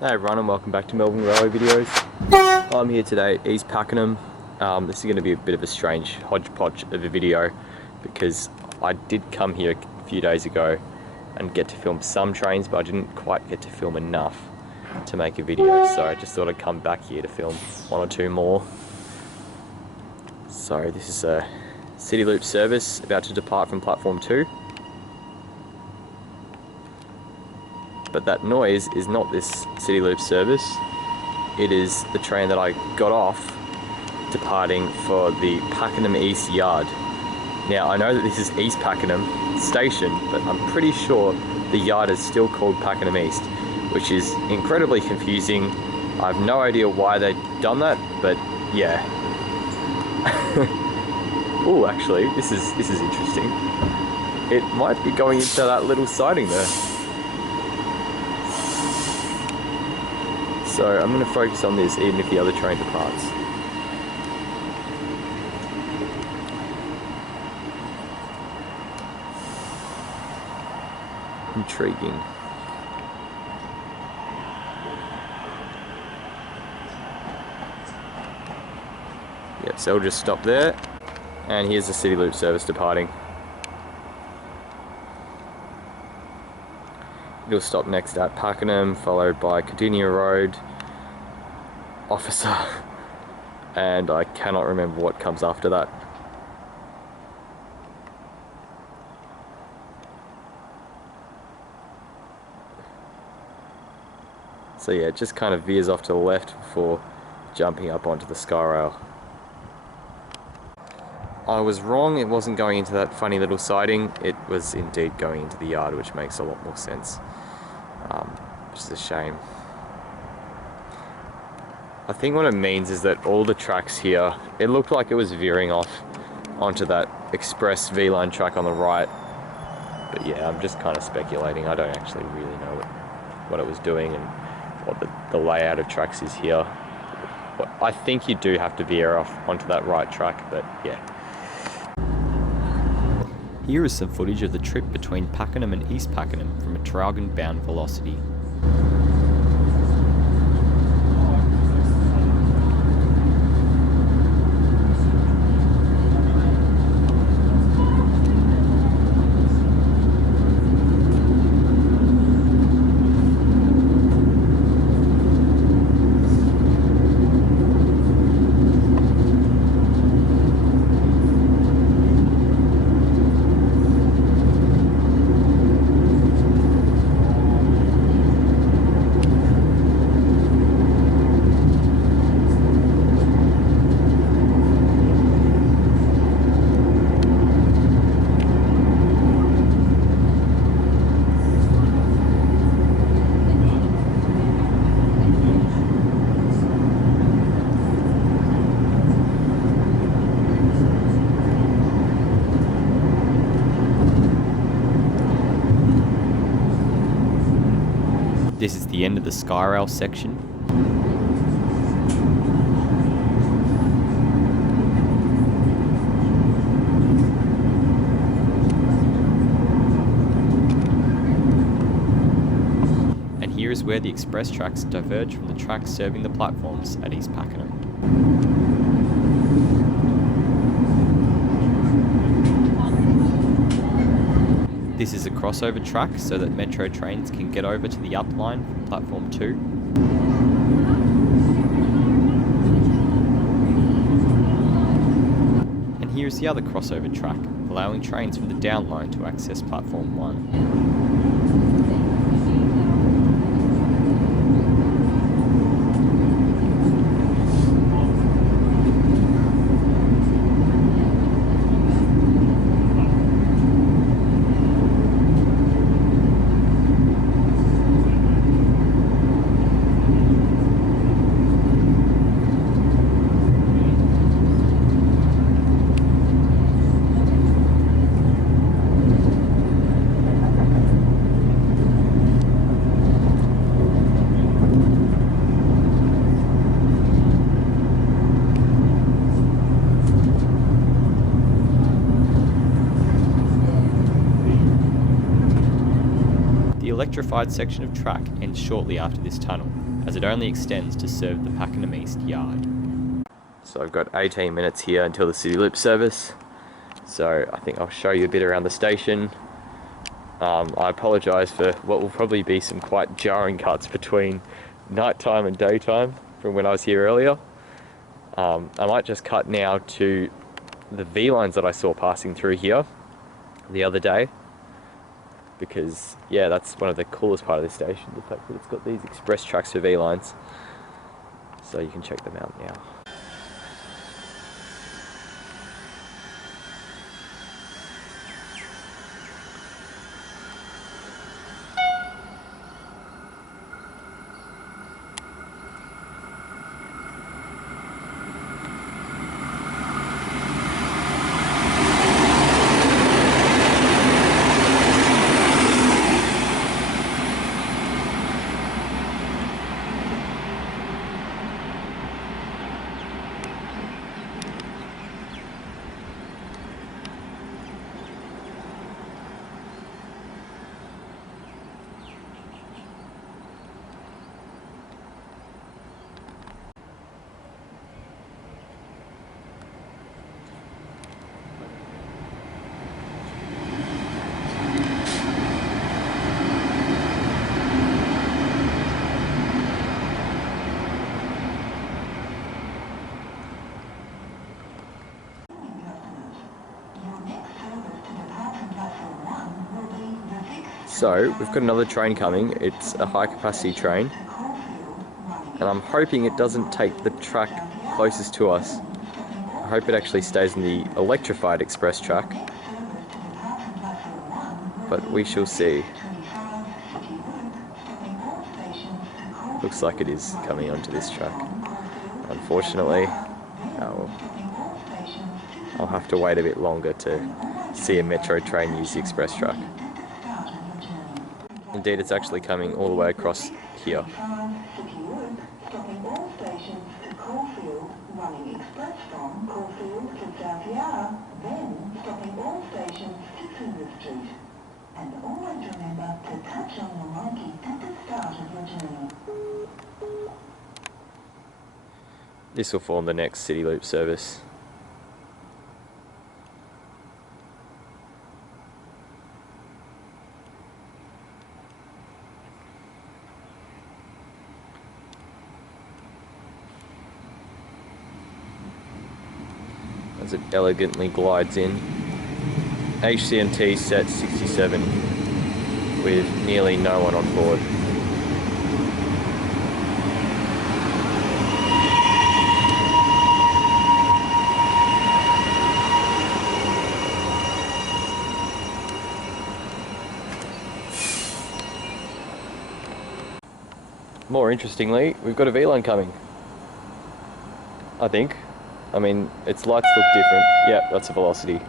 Hey everyone, and welcome back to Melbourne Railway videos. I'm here today at East Pakenham. This is going to be a bit of a strange hodgepodge of a video because I did come here a few days ago and get to film some trains, but I didn't quite get to film enough to make a video, so I just thought I'd come back here to film one or two more. So this is a City Loop service about to depart from platform 2. But that noise is not this City Loop service. It is the train that I got off departing for the Pakenham East Yard. Now I know that this is East Pakenham Station, but I'm pretty sure the yard is still called Pakenham East, which is incredibly confusing. I have no idea why they've done that, but yeah. Oh, actually, this is interesting. It might be going into that little siding there. So I'm going to focus on this even if the other train departs. Intriguing. Yep, so we'll just stop there. And here's the City Loop service departing. It'll stop next at Pakenham, followed by Cardinia Road, Officer, and I cannot remember what comes after that. So yeah, it just kind of veers off to the left before jumping up onto the Skyrail. I was wrong, it wasn't going into that funny little siding, it was indeed going into the yard, which makes a lot more sense, which is a shame. I think what it means is that all the tracks here, it looked like it was veering off onto that express V-line track on the right, but yeah, I'm just kind of speculating. I don't actually really know what it was doing and what the layout of tracks is here. But I think you do have to veer off onto that right track, but yeah. Here is some footage of the trip between Pakenham and East Pakenham from a Traralgon-bound Velocity. This is the end of the Skyrail section. And here is where the express tracks diverge from the tracks serving the platforms at East Pakenham. This is a crossover track so that metro trains can get over to the up line from platform 2. And here is the other crossover track, allowing trains from the down line to access platform 1. electrified section of track ends shortly after this tunnel, as it only extends to serve the Pakenham East yard. So I've got 18 minutes here until the City Loop service, so I think I'll show you a bit around the station. I apologise for what will probably be some quite jarring cuts between nighttime and daytime from when I was here earlier. I might just cut now to the V-lines that I saw passing through here the other day, because yeah, that's one of the coolest part of this station, the fact that it's got these express tracks for V-lines, so you can check them out now. So we've got another train coming. It's a high capacity train, and I'm hoping it doesn't take the track closest to us. I hope it actually stays in the electrified express track, but we shall see. Looks like it is coming onto this track. Unfortunately, I'll have to wait a bit longer to see a metro train use the express track. Indeed, it's actually coming all the way across here. This will form the next City Loop service. As it elegantly glides in. HCMT set 67 with nearly no one on board. More interestingly, we've got a V-line coming, I think. I mean, its lights look different. Yep, that's a Velocity.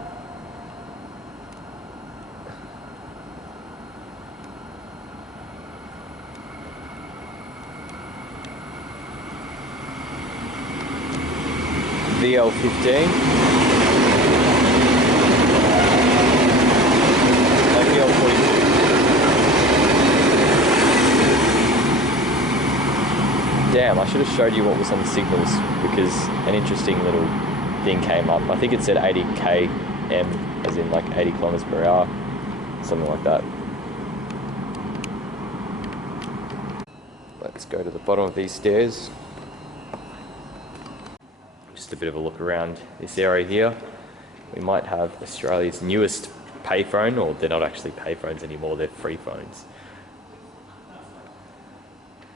VL15. VL42. Damn, I should have showed you what was on the signals, because an interesting little thing came up. I think it said 80 km, as in like 80 kilometers per hour, something like that. Let's go to the bottom of these stairs. Just a bit of a look around this area here. We might have Australia's newest payphone, or they're not actually payphones anymore, they're free phones.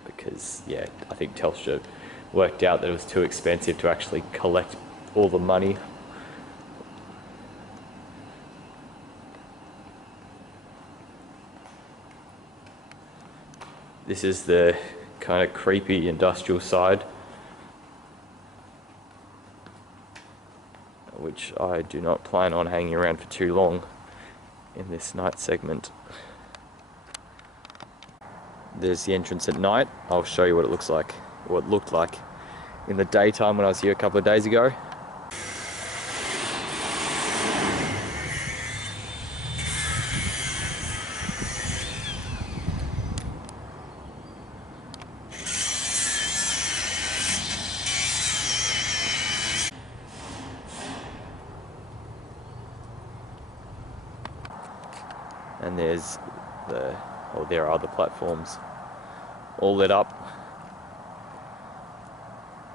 Because, yeah, I think Telstra worked out that it was too expensive to actually collect all the money. This is the kind of creepy industrial side, which I do not plan on hanging around for too long in this night segment. There's the entrance at night. I'll show you what it looks like, what it looked like in the daytime when I was here a couple of days ago. And there's there are the platforms all lit up.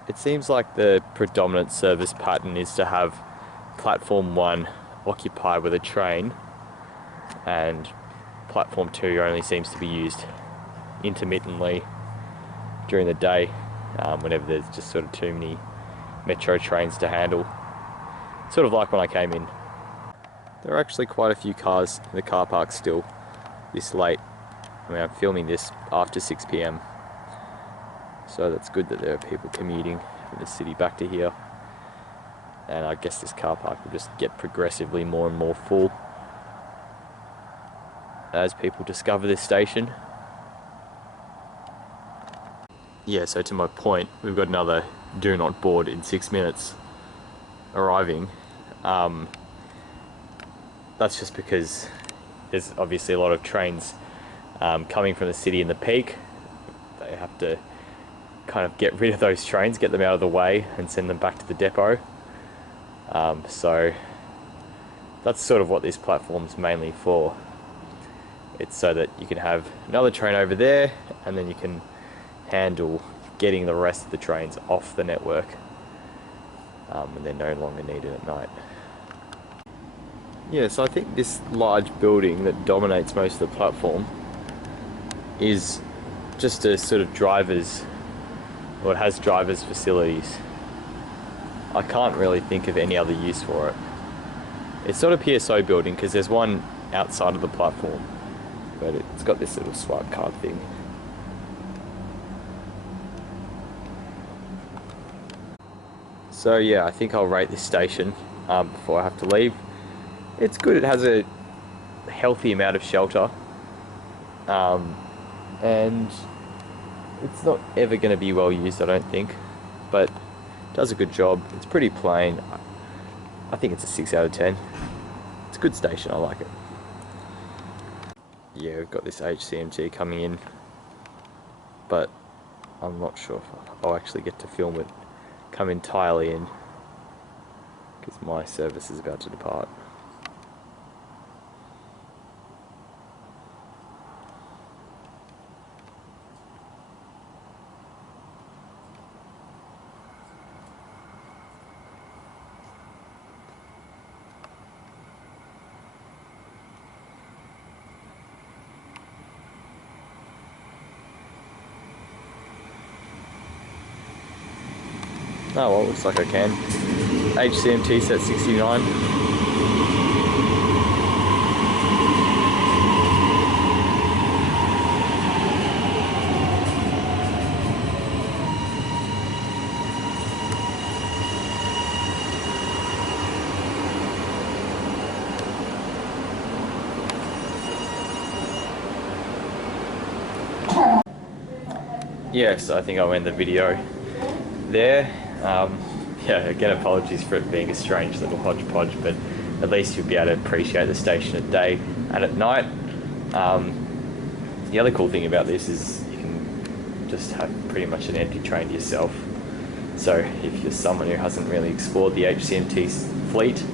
It seems like the predominant service pattern is to have platform 1 occupied with a train, and platform 2 only seems to be used intermittently during the day, whenever there's just sort of too many metro trains to handle. Sort of like when I came in. There are actually quite a few cars in the car park still this late. I mean, I'm filming this after 6 PM, so that's good that there are people commuting from the city back to here. And I guess this car park will just get progressively more and more full as people discover this station. Yeah, so to my point, we've got another do not board in 6 minutes arriving. That's just because there's obviously a lot of trains coming from the city in the peak. They have to kind of get rid of those trains, get them out of the way and send them back to the depot. So that's sort of what this platform's mainly for. It's so that you can have another train over there, and then you can handle getting the rest of the trains off the network when they're no longer needed at night. Yeah, so I think this large building that dominates most of the platform is just a sort of drivers, or it has drivers' facilities. I can't really think of any other use for it. It's not a PSO building because there's one outside of the platform, but it's got this little swipe card thing. So yeah, I think I'll rate this station before I have to leave. It's good, it has a healthy amount of shelter, and it's not ever going to be well used, I don't think, but it does a good job. It's pretty plain. I think it's a 6 out of 10. It's a good station, I like it. Yeah, we've got this HCMT coming in, but I'm not sure if I'll actually get to film it come entirely in, because my service is about to depart. Oh well, looks like I can. HCMT set 69. Yes, I think I'll end the video there. Yeah, again, apologies for it being a strange little hodgepodge, but at least you'll be able to appreciate the station at day and at night. The other cool thing about this is you can just have pretty much an empty train to yourself. So if you're someone who hasn't really explored the HCMT fleet,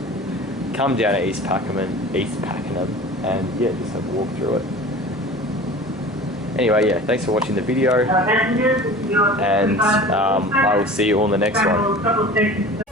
come down to East Pakenham, and yeah, just have a walk through it. Anyway, yeah, thanks for watching the video, and I will see you all in the next one.